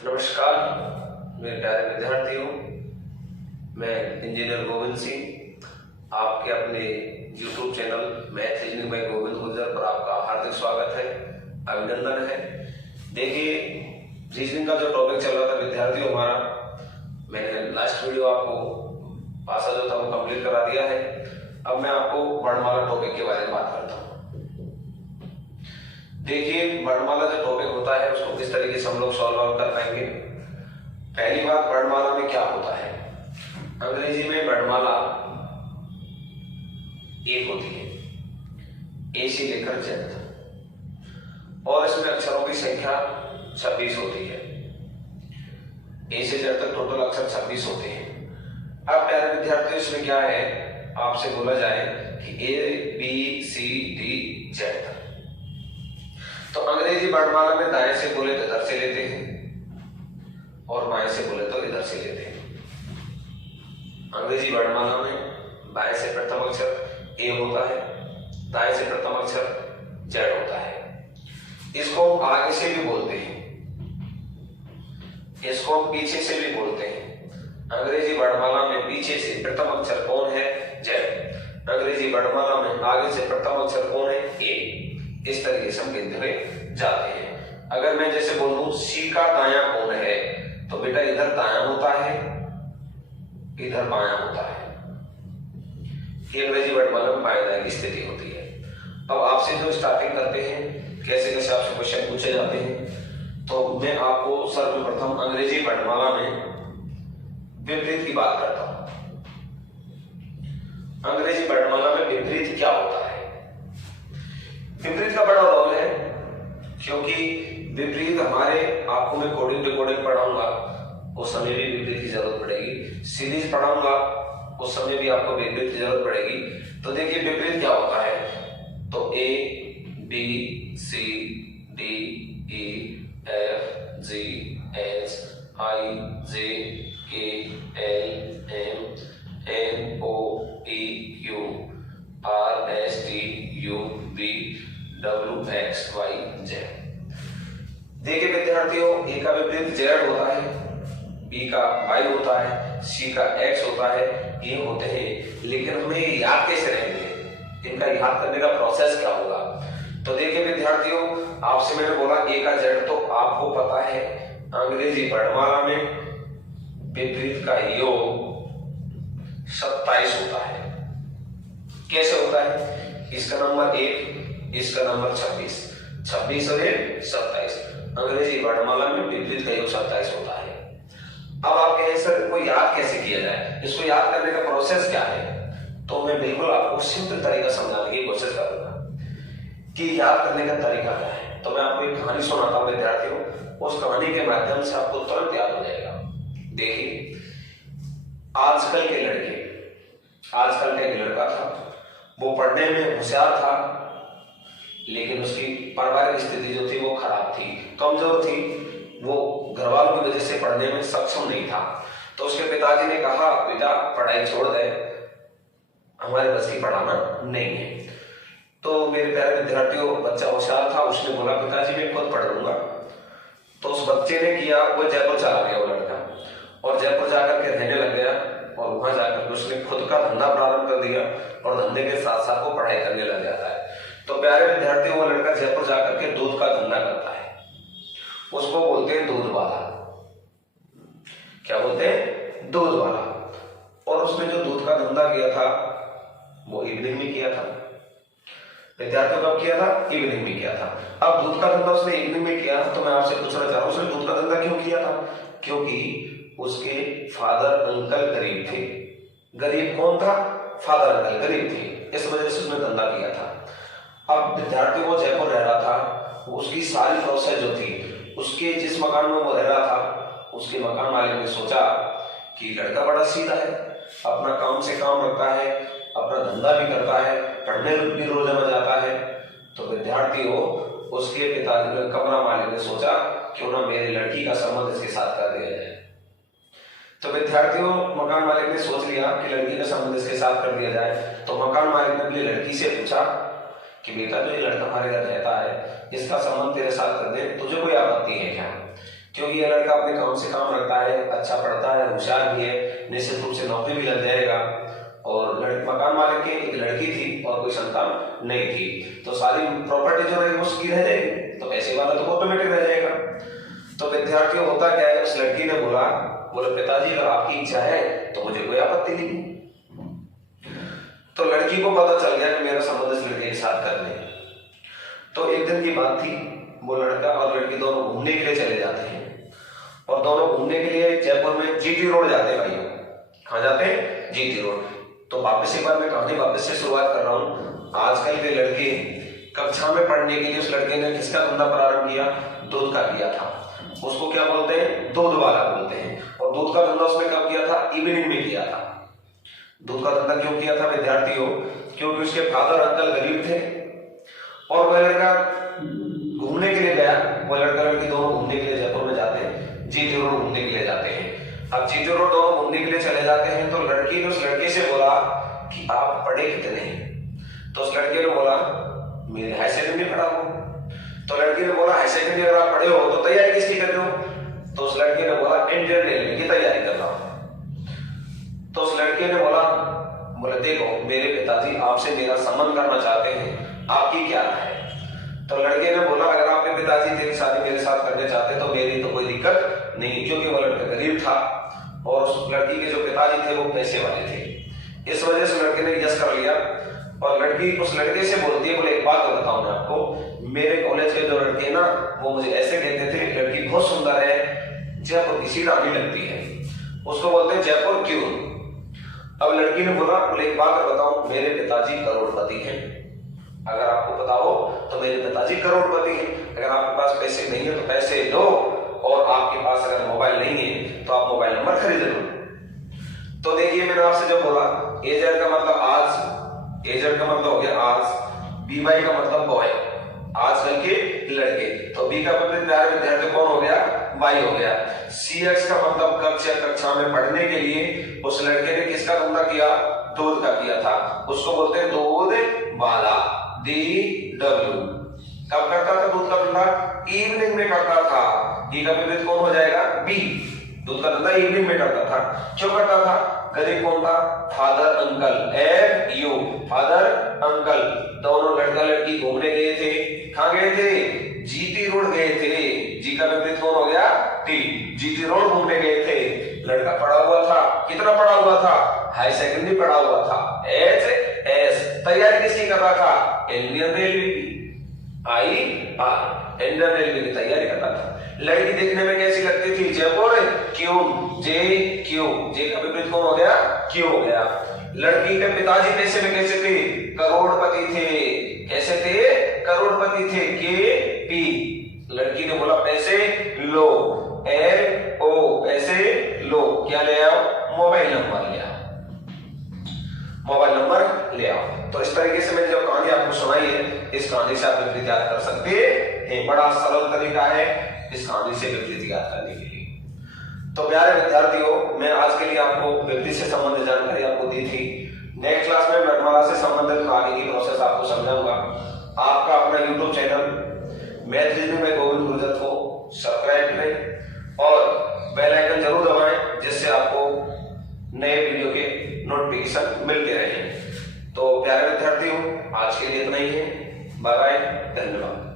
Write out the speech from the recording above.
नमस्कार मेरे प्यारे विद्यार्थियों, मैं इंजीनियर गोविंद सिंह आपके अपने YouTube channel math reasoning bye Govind Gurjar पर आपका हार्दिक स्वागत है, अभिनंदन है। देखिए, रीजनिंग का जो टॉपिक चल रहा था विद्यार्थियों हमारा, मैंने लास्ट वीडियो आपको पासा जो था वो कंप्लीट करा दिया है। अब मैं आपको वर्णमाला टॉपिक के बारे में बात करता हूँ। देखिए, वर्णमाला जो टॉपिक होता है उसको किस तरीके से हम लोग सॉल्व कर पाएंगे। पहली बात, वर्णमाला में क्या होता है। अंग्रेजी में वर्णमाला एक होती है, ए से लेकर जेड, और इसमें अक्षरों की संख्या 26 होती है। ए से जेड तक टोटल अक्षर 26 होते हैं। अब प्यारे विद्यार्थियों, इसमें क्या है, आपसे बोला जाए कि A B C D Z तक, तो अंग्रेजी वर्णमाला में दाएं से बोले तो इधर से लेते हैं और बाएं से बोले तो इधर से लेते हैं। अंग्रेजी वर्णमाला में बाएं से प्रथम अक्षर ए होता है, दाएं से प्रथम अक्षर जेड होता है। इसको हम आगे से भी बोलते हैं, इसको हम पीछे से भी बोलते हैं। अंग्रेजी वर्णमाला में पीछे से प्रथम अक्षर कौन है, जेड। अंग्रेजी वर्णमाला में आगे से प्रथम अक्षर कौन है, ए। इस तरीके से हम गिनते हुए जाते हैं। अगर मैं जैसे बोलूं सी का दायां कौन है, तो बेटा इधर दायां होता है, इधर बायां होता है। ये अंग्रेजी वर्णमाला में बाएं दाएं की स्थिति होती है। अब आपसे जो स्टार्टिंग करते हैं, कैसे कैसे आपसे क्वेश्चन पूछे जाते हैं, तो मैं आपको सर्वप्रथम अंग्रेजी वर्णमाला में विपरीत की बात करता हूं। अंग्रेजी वर्णमाला में विपरीत क्या होता है। विपरीत का बड़ा रोल है, क्योंकि विपरीत हमारे आपको मैं कोडिंग डिकोडिंग पढ़ाऊंगा उस समय भी विपरीत की जरूरत पड़ेगी, सीरीज पढ़ाऊंगा उस समय भी आपको विपरीत की जरूरत पड़ेगी। तो देखिए विपरीत क्या होता है, तो A B C D E F G H I J K L M N O P Q R S T U V W X Y Z. देखिए विद्यार्थियों, ए का विपरीत जेड होता है, बी का वाई होता है, सी का एक्स होता है, ये होते हैं। लेकिन हमें याद कैसे रहेंगे, इनका याद करने का प्रोसेस क्या होगा। तो देखिए विद्यार्थियों, आपसे मैंने बोला ए का जेड, तो आपको पता है अंग्रेजी वर्णमाला में विपरीत का योग 27 होता है। कैसे होता है, इसका नंबर 1, इसका नंबर 26 और 1 27। अंग्रेजी वर्णमाला में विपरीत का योग 27 होता है। अब आप कहें सर इनको याद कैसे किया जाए, इसको याद करने का प्रोसेस क्या है, तो मैं बिल्कुल आपको सिंपल तरीका समझाने की कोशिश करूंगा कि याद करने का तरीका क्या है। तो मैं आपको एक कहानी सुनाता हूं विद्यार्थियों, उस कहानी के माध्यम से आपको तुरंत याद हो जाएगा। देखिए, आजकल का एक लड़का था, वो पढ़ने में होशियार था, लेकिन उसकी पारिवारिक स्थिति जो थी वो खराब थी, कमजोर थी, वो घर वालों की वजह से पढ़ने में सक्षम नहीं था। तो उसके पिताजी ने कहा, बेटा पढ़ाई छोड़ दे, हमारे बस की पढ़ाना नहीं है। तो मेरे प्यारे विद्यार्थियों, बच्चा होशियार था, उसने बोला पिताजी मैं खुद पढ़ लूंगा। तो उस बच्चे ने किया, वो जयपुर चला गया वो लड़का, और जयपुर जाकर के रहने लग गया, और वहां जाकर उसने खुद का धंधा प्रारंभ कर दिया, और धंधे के साथ साथ वो पढ़ाई करने लग जाता है। तो प्यारे विद्यार्थी, वो लड़का जयपुर जाकर के दूध का धंधा करता है, उसको बोलते हैं दूध वाला। क्या बोलते हैं, दूध वाला। और उसने जो दूध का धंधा किया था वो इवनिंग में किया था। विद्यार्थियों कब किया था, इवनिंग में किया था। अब दूध का धंधा उसने इवनिंग में किया, तो मैं आपसे पूछना चाह रहा हूं, उसने दूध का धंधा क्यों किया था, क्योंकि उसके फादर अंकल गरीब थे। गरीब कौन था, फादर अंकल गरीब थे, इस वजह से उसने धंधा किया था। अब विद्यार्थी वो जयपुर रह रहा था, उसकी सारी प्रोसेस जो थी, उसके जिस मकान में वो रह रहा था, उसके मकान मालिक ने सोचा कि लड़का बड़ा सीधा है, अपना काम से काम रखता है, अपना धंधा भी करता है, पढ़ने भी रोजाना जाता है। तो विद्यार्थी हो, उसके पिताजी ने, कमरा मालिक ने सोचा क्यों ना मेरी लड़की का संबंध इसके साथ कर दिया जाए। तो विद्यार्थियों, मकान मालिक ने सोच लिया कि लड़की का संबंध इसके साथ कर दिया जाए। तो मकान मालिक ने अपनी लड़की से पूछा कि बेटा जो ये लड़का हमारे घर रहता है, इसका संबंध तेरे साथ कर दे, तुझे कोई आपत्ति है क्या? क्योंकि ये लड़का अपने काम से काम रखता है, अच्छा पढ़ता है, होशियार भी है, निश्चित रूप से नौकरी भी लग जाएगा। और मकान मालिक की एक लड़की थी और कोई संतान नहीं थी, तो सारी प्रॉपर्टी जो रहेगी वो उसकी रह जाएगी, तो पैसे वाला तो ऑटोमेटिक रह जाएगा। तो विद्यार्थियों होता क्या है, उस लड़की ने बोले पिताजी अगर आपकी इच्छा है तो मुझे कोई आपत्ति नहीं। तो लड़की को पता चल गया कि मेरा संबंध इस लड़के के साथ कर ले। तो एक दिन की बात थी, वो लड़का और लड़की दोनों घूमने के लिए चले जाते हैं, और दोनों घूमने के लिए जयपुर में जीटी रोड जाते हैं भाइयों। कहाँ जाते हैं? GT road. तो वापस एक बार मैं कहानी वापस से शुरुआत कर रहा हूँ। आजकल के लड़के कक्षा में पढ़ने के लिए उस लड़के ने किसका धंधा प्रारंभ किया? दूध का किया था। उसको क्या बोलते हैं? दूध वाला बोलते हैं। और दूध का धंधा उसने कब किया था? इवनिंग में किया था। दूध का धंधा क्यों किया था विद्यार्थियों? क्योंकि उसके फादर अंकल गरीब थे और वह लड़का घूमने के लिए गया। वो लड़का लड़की दोनों घूमने के लिए जयपुर में जाते हैं, जीटी रोड घूमने के लिए जाते हैं। अब जीटी रोड दोनों घूमने के लिए चले जाते हैं, तो लड़की ने उस लड़के से बोला कि आप पढ़े कितने हैं? तो उस लड़के ने बोला मेरे हाई सेकेंडरी पढ़ा हूं। तो लड़की ने बोला हाई सेकेंडरी अगर आप पढ़े हो तो तैयारी किसकी कर रहे हो? तो उस लड़के ने बोला इंडियन रेलवे की तैयारी कर रहा हूं। तो उस लड़के ने बोले देखो मेरे पिताजी आपसे मेरा संबंध करना चाहते हैं, आपकी क्या राय है? तो लड़के ने बोला अगर आपके पिताजी तेरी शादी मेरे साथ करने चाहते तो मेरी तो कोई दिक्कत नहीं, क्योंकि वो लड़का गरीब था और उस लड़की के जो पिताजी थे वो पैसे वाले थे। इस वजह से लड़के ने यस कर लिया। और लड़की उस लड़के से बोलती है, बोले एक बात तो बताऊं मैं आपको, मेरे कॉलेज के जो लड़के हैं ना वो मुझे ऐसे कहते थे लड़की बहुत सुंदर है, जयपुर की सीट आनी लगती है, उसको बोलते हैं जयपुर क्यों। अब लड़की ने बोला एक बात बताऊं, मेरे पिताजी करोड़पति हैं, अगर आपको पता हो तो मेरे पिताजी करोड़पति हैं। अगर आपके पास पैसे नहीं है तो पैसे लो, और आपके पास अगर मोबाइल नहीं है तो आप मोबाइल नंबर खरीद लो। तो देखिए मैंने आपसे जो बोला एजेड का मतलब आज, एजेड का मतलब हो गया आज, बी वाई का मतलब बॉय, आजकल के लड़के। तो बी का मतलब प्यारे विद्यार्थी कौन हो गया? वाई हो गया। सी एक्स का मतलब कक्षा में पढ़ने के लिए उस लड़के ने किसका धंधा किया? दूध का किया था, उसको बोलते हैं दूध वाला, DW। कब करता था दूध का धंधा? इवनिंग में करता था। ई का विपरीत कौन हो जाएगा? बी। दूध का धंधा इवनिंग में करता था। क्यों करता था? गरीब कौन था? Father uncle, FU, father uncle. दोनों लड़का लड़की घूमने गए थे। कहां गए थे? जीटी रोड गए थे। जी का विपरीत कौन हो गया? टी। जीटी रोड घूमने गए थे। लड़का पढ़ा हुआ था। कितना पढ़ा हुआ था? हाई सेकेंडरी पढ़ा हुआ था। HS तैयारी किसकी कर रहा था? इंडियन रेलवे की। IR इंडियन रेलवे की तैयारी कर रहा था। लड़की देखने में कैसी लगती थी? जयपुर क्यों? JQ। जे का विपरीत कौन हो गया? क्यों हो गया। लड़की के पिताजी पैसे में कैसे थे? करोड़पति थे। कैसे थे? करोड़पति थे। KP। लड़की ने बोला पैसे लो, LO पैसे लो। क्या ले आओ? मोबाइल नंबर ले आओ, मोबाइल नंबर ले आओ। तो इस तरीके से मैंने जो कहानी आपको सुनाई है, इस कहानी से आप विपरीत याद कर सकते हैं। बड़ा सरल तरीका है इस कहानी से विपरीत याद करने के लिए। तो प्यारे विद्यार्थियों, मैं आज के लिए आपको विपरीत से संबंधित जानकारी आपको दी थी। नेक्स्ट क्लास में वर्णमाला से संबंधित आगे की प्रोसेस आपको समझाऊंगा। आपका अपना यूट्यूब चैनल मैथ रीजनिंग में गोविंद गुरुदत्त को सब्सक्राइब करें और बेल आइकन जरूर दबाएं, जिससे आपको नए वीडियो के नोटिफिकेशन मिलते रहें। तो प्यारे विद्यार्थियों, आज के लिए इतना ही है। बाय बाय, धन्यवाद।